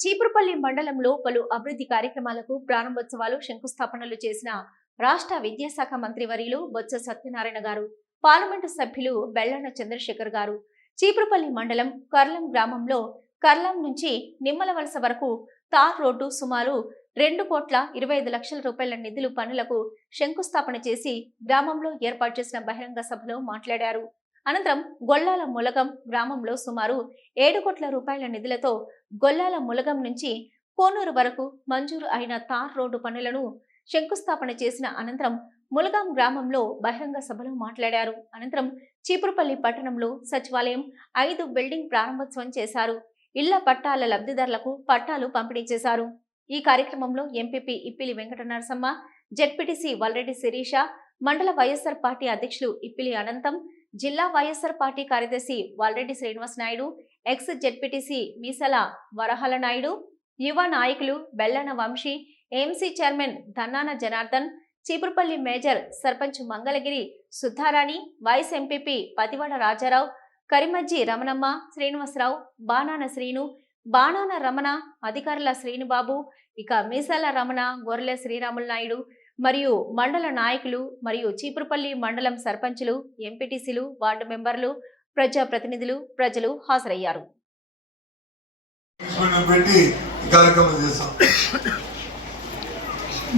చీపురుపల్లి మండలంలో పలు అభివృద్ధి కార్యక్రమాలకు ప్రారంభోత్సవాలు శంకుస్థాపనలు చేసిన రాష్ట్ర విద్యాశాఖ మంత్రి వర్యులు బొత్స సత్యనారాయణ గారు, పార్లమెంటు సభ్యులు బెల్లన చంద్రశేఖర్ గారు చీపురుపల్లి మండలం కర్లం గ్రామంలో కర్లం నుంచి నిమ్మలవలస వరకు తార్ రోడ్డు సుమారు 2,25,00,000 రూపాయల నిధులు పనులకు శంకుస్థాపన చేసి గ్రామంలో ఏర్పాటు చేసిన బహిరంగ సభలో మాట్లాడారు. అనంతరం గొల్లాల ములగం గ్రామంలో సుమారు 7 కోట్ల రూపాయల నిధులతో గొల్లాల ములగం నుంచి కోనూరు వరకు మంజూరు అయిన తార్ రోడ్డు పనులను శంకుస్థాపన చేసిన అనంతరం ములగం గ్రామంలో బహిరంగ సభలో మాట్లాడారు. అనంతరం చీపురుపల్లి పట్టణంలో సచివాలయం 5 బిల్డింగ్ ప్రారంభోత్సవం చేశారు. ఇళ్ల పట్టాల లబ్ధిదారులకు పట్టాలు పంపిణీ చేశారు. ఈ కార్యక్రమంలో ఎంపీపీ ఇప్పిలి వెంకట నరసమ్మ, జెడ్పీటీసీ వల్రెడ్డి శిరీష, మండల వైఎస్ఆర్ పార్టీ అధ్యక్షులు ఇప్పిలి అనంతం, జిల్లా వైఎస్ఆర్ పార్టీ కార్యదర్శి వల్రెడ్డి శ్రీనివాస్ నాయుడు, ఎక్స్ జెడ్పీటీసీ మీసల వరహల నాయుడు, యువ నాయకులు Bellana Vamsi, AMC chairman Dhannana Janardhan, Cheepurupalli major sarpanch Mangalagiri Sudharani, vice MPP Pativada Rajarao, Karimajji Ramanamma, Srinivasarao, Banana Srinu, Banana Ramana, అధికారుల శ్రీనుబాబు, ఇక మీసాల రమణ, గొర్రెల శ్రీరాములు నాయుడు మరియు మండల నాయకులు మరియు చీపురుపల్లి మండలం సర్పంచులు, ఎంపీటీసీలు, వార్డు మెంబర్లు, ప్రజాప్రతినిధులు, ప్రజలు హాజరయ్యారు.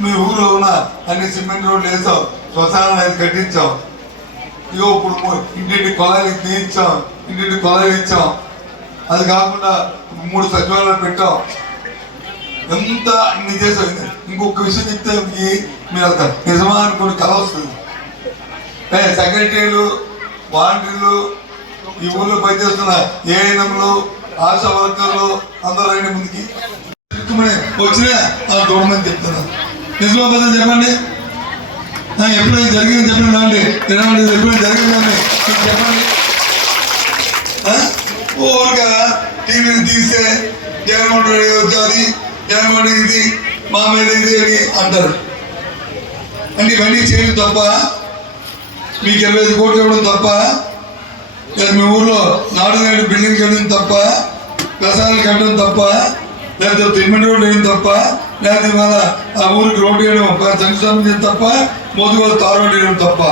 మీ ఊళ్ళో ఉన్న అన్ని సిమెంట్ రోడ్లు వేసాం, శ్మశానాలు కట్టించాం. ఇగో ఇప్పుడు ఇంటింటి కొలాయిలు తీయించాం, ఇంటింటి కొలాయిలు ఇచ్చాం. అది కాకుండా 3 సచివాలయాలు పెట్టాం. ఎంత ఇన్ని చేసాం. ఇంకొక విషయం చెప్తే మీరు నిజమా అనుకుని కల వస్తుంది. సెక్రటరీలు, వాలంటీర్లు, ఈ ఊళ్ళో పనిచేస్తున్న ఏఎన్ఎంలు, ఆశా వర్కర్లు అందరూ రండి ముందుకి. వచ్చినా చూడమని చెప్తున్నారు. నిజమా పద్ధతి చెప్పండి. ఎప్పుడైనా జరిగింది చెప్పండి. ఎప్పుడైనా జరిగిందండి చెప్పండి. ఊరుగా టీవీని తీస్తే జగన్మోహన్ రెడ్డి వచ్చి జగన్మోహన్ ఇది మా మీద ఇది అని అంటారు. అంటే ఇవన్నీ చేయడం తప్ప, మీకు 25 కోట్లు ఇవ్వడం తప్ప, లేదా మీ ఊర్లో 4 బిల్డింగ్ కట్టడం తప్ప, వ్యవసాయాలు కట్టడం తప్ప, లేకపోతే తిమ్మడి రోడ్డు వేయడం తప్ప, లేకపోతే ఇవాళ ఆ ఊరికి రోడ్డు వేయడం సంక్షేమం తప్ప, మోదుగోలు తారు రోడ్డు వేయడం తప్ప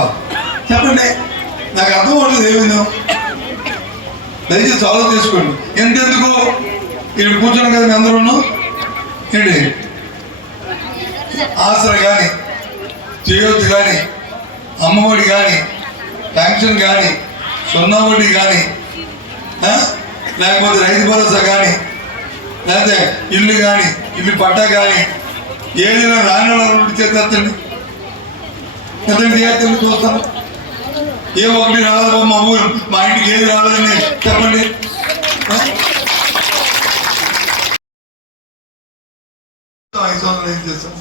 చెప్పండి. నాకు అర్థం అవుతుంది ఏమైందో. దయచేసి ఆలోచన చేసుకోండి. ఎంతెందుకు ఇక్కడ కూర్చోడం కదా మీ అందరూ ఏంటి ఆసరా కానీ, చేయొద్దు కానీ, అమ్మఒడి కానీ, పెన్షన్ కానీ, 0 వడ్డీ కానీ, లేకపోతే రైతు భరోసా కానీ, లేకపోతే ఇల్లు కానీ, ఇల్లు పట్టా కానీ, ఏదైనా రాని వాళ్ళ చేతండి ఎంతండి చేతండి చూస్తాను. ఏ ఒకటి రాలేదు మా ఊరు, మా ఇంటికి ఏది రాలేదని చెప్పండి. ఏం చేస్తాం?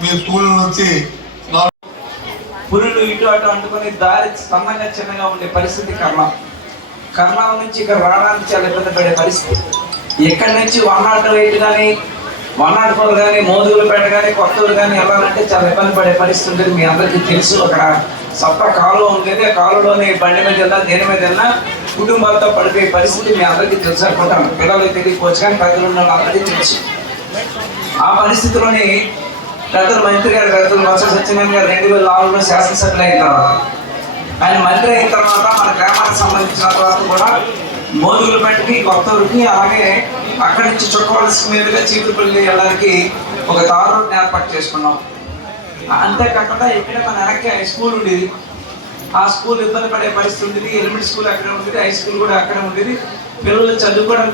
మీ స్కూల్ నుంచి పురులు ఇటు అటు అంటుకొని దారి స్తంభంగా చిన్నగా ఉండే పరిస్థితి కర్ణం నుంచి ఇక్కడ రావడానికి చాలా ఇబ్బంది పడే పరిస్థితి. ఎక్కడి నుంచి 108 కానీ 104 కానీ మోదుగులపేట కానీ కొత్తూరు కానీ వెళ్ళాలంటే చాలా ఇబ్బంది పడే పరిస్థితి ఉంటుంది. మీ అందరికీ తెలుసు. అక్కడ సొంత కాలువ ఉండేది. ఆ కాలువలోని బండి మీద వెళ్ళినా దేని మీద వెళ్ళినా కుటుంబాలతో పడిపోయే పరిస్థితి మీ అందరికీ తెలుసు అనుకుంటాను. పిల్లలు తెలియకపోవచ్చు కానీ పెద్దలు ఉన్న అందరికీ తెలుసు. ఆ పరిస్థితిలోని పెద్దలు మంత్రి గారు బొత్స సత్యనారాయణ గారు 2004లో శాసనసభ్యులు అయిన తర్వాత, ఆయన మంత్రి అయిన తర్వాత మన గ్రామానికి సంబంధించిన తర్వాత కూడా మోదుగులపేటకి కొత్తూరుకి అలాగే అక్కడి నుంచి చుక్కవలస మీదుగా చీపురుపల్లి వెళ్ళడానికి ఒక తారు రోడ్ని ఏర్పాటు చేసుకున్నాం. అంతేకాకుండా ఇక్కడ మన వెనక్కి హై స్కూల్ ఉండేది. ఆ స్కూల్ ఇబ్బంది పడే పరిస్థితి ఉండేది. ఎలిమెంటరీ స్కూల్ అక్కడే ఉండేది, హై స్కూల్ కూడా అక్కడే ఉండేది. పిల్లలు చదువుకోవడానికి